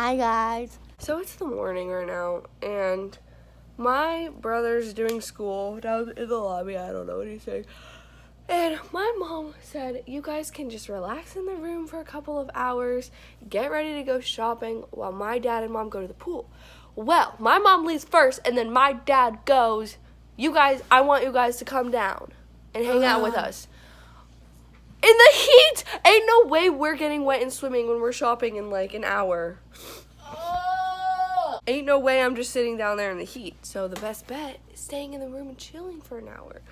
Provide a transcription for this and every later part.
Hi guys. So it's the morning right now, and my brother's doing school down in the lobby. I don't know what he's saying. And my mom said, you guys can just relax in the room for a couple of hours, get ready to go shopping while my dad and mom go to the pool. Well, my mom leaves first, and then my dad goes, I want you guys to come down and hang out with us. In the heat! Ain't no way we're getting wet and swimming when we're shopping in like an hour. Ain't no way I'm just sitting down there in the heat. So the best bet is staying in the room and chilling for an hour.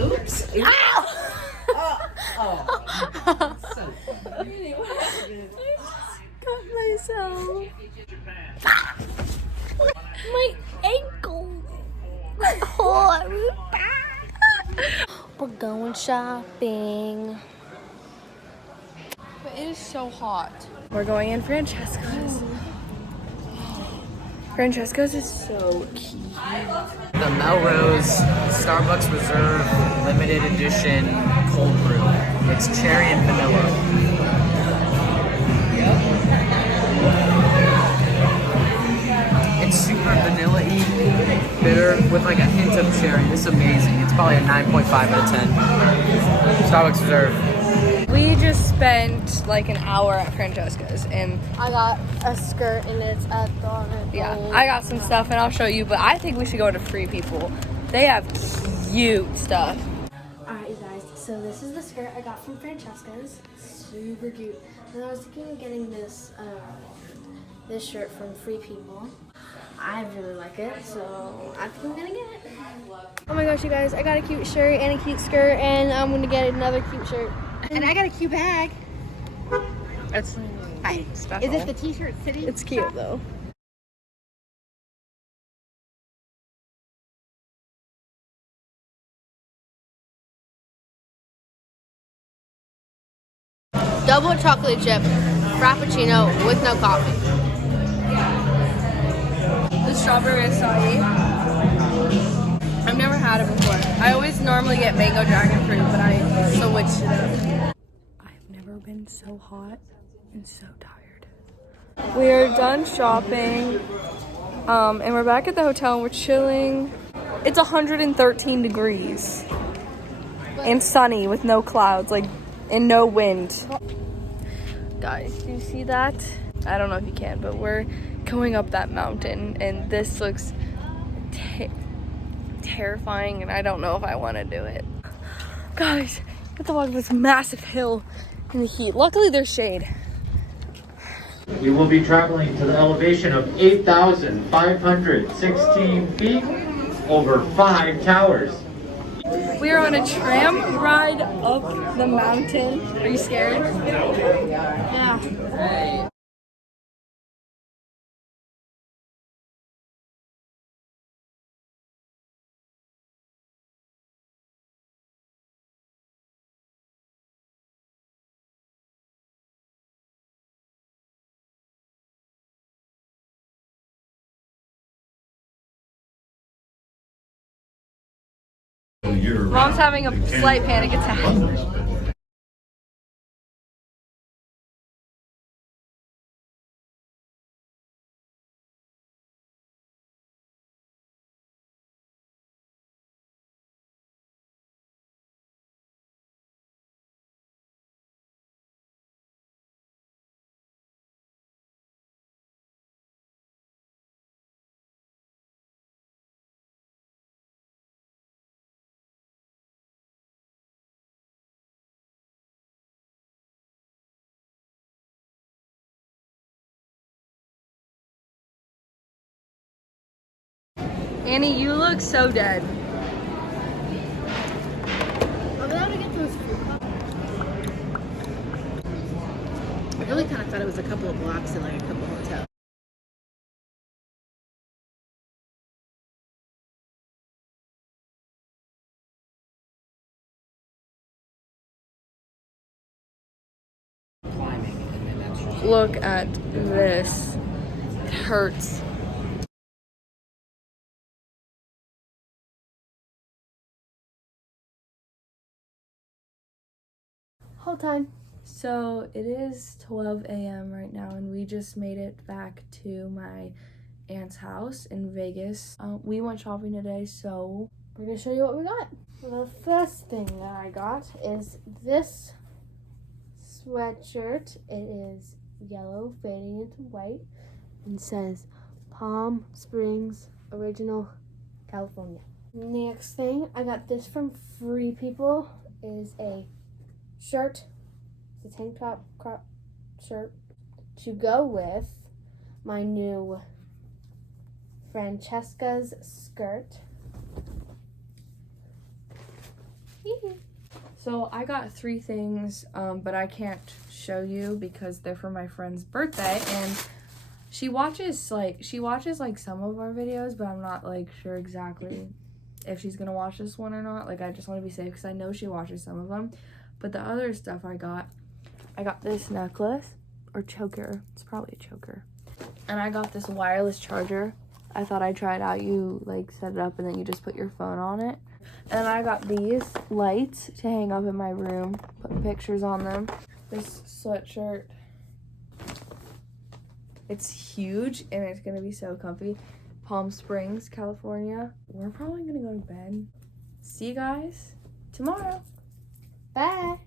Oops. Ow! So funny. Cut myself. My ankle. Oh, we're going shopping. But it is so hot. We're going in Francesca's. Francesca's is so cute. The Melrose Starbucks Reserve limited edition cold brew. It's cherry and vanilla. It's super vanilla-y, bitter with like a hint of cherry. This is amazing. It's probably a 9.5 out of 10. Starbucks Reserve. We just spent like an hour at Francesca's, and I got a skirt and it's adorable. yeah, I got some stuff and I'll show you, but I think we should go to Free People. They have cute stuff. Alright you guys, so this is the skirt I got from Francesca's. Super cute. And I was thinking of getting this shirt from Free People. I really like it, so I think I'm gonna get it. Oh my gosh you guys, I got a cute shirt and a cute skirt, and I'm gonna get another cute shirt. And I got a cute bag. It's Hi. special. Is it the T-shirt city? It's cute though. Double chocolate chip frappuccino with no coffee. The strawberry acai. I've never had it before. I always normally get mango dragon fruit, but I switched it up. I've never been so hot and so tired. We are done shopping, and we're back at the hotel and we're chilling. It's 113 degrees and sunny with no clouds, and no wind. Guys, do you see that? I don't know if you can, but we're going up that mountain, and this looks terrifying, and I don't know if I want to do it. Guys, you have to walk this massive hill in the heat. Luckily, there's shade. We will be traveling to the elevation of 8,516 feet over 5 towers. We are on a tram ride up the mountain. Are you scared? Yeah. Mom's having a slight panic attack. Annie, you look so dead. I'm gonna get those food. I really kind of thought it was a couple of blocks and like a couple of hotels. Look at this. It hurts. whole time. So it is 12 a.m. right now, and we just made it back to my aunt's house in Vegas. We went shopping today, so We're gonna show you what we got. The first thing that I got is this sweatshirt. It is yellow fading into white and says Palm Springs Original, California. Next thing, I got this from Free People, is a shirt. It's a tank top crop shirt to go with my new Francesca's skirt. So I got 3 things, but I can't show you because they're for my friend's birthday, and she watches like some of our videos, but I'm not like sure exactly if she's gonna watch this one or not. Like, I just want to be safe because I know she watches some of them. But the other stuff I got this necklace, or choker. It's probably a choker. And I got this wireless charger. I thought I'd try it out. You like set it up and then you just put your phone on it. And I got these lights to hang up in my room, put pictures on them. This sweatshirt, it's huge and it's gonna be so comfy. Palm Springs, California. We're probably gonna go to bed. See you guys tomorrow. Bye.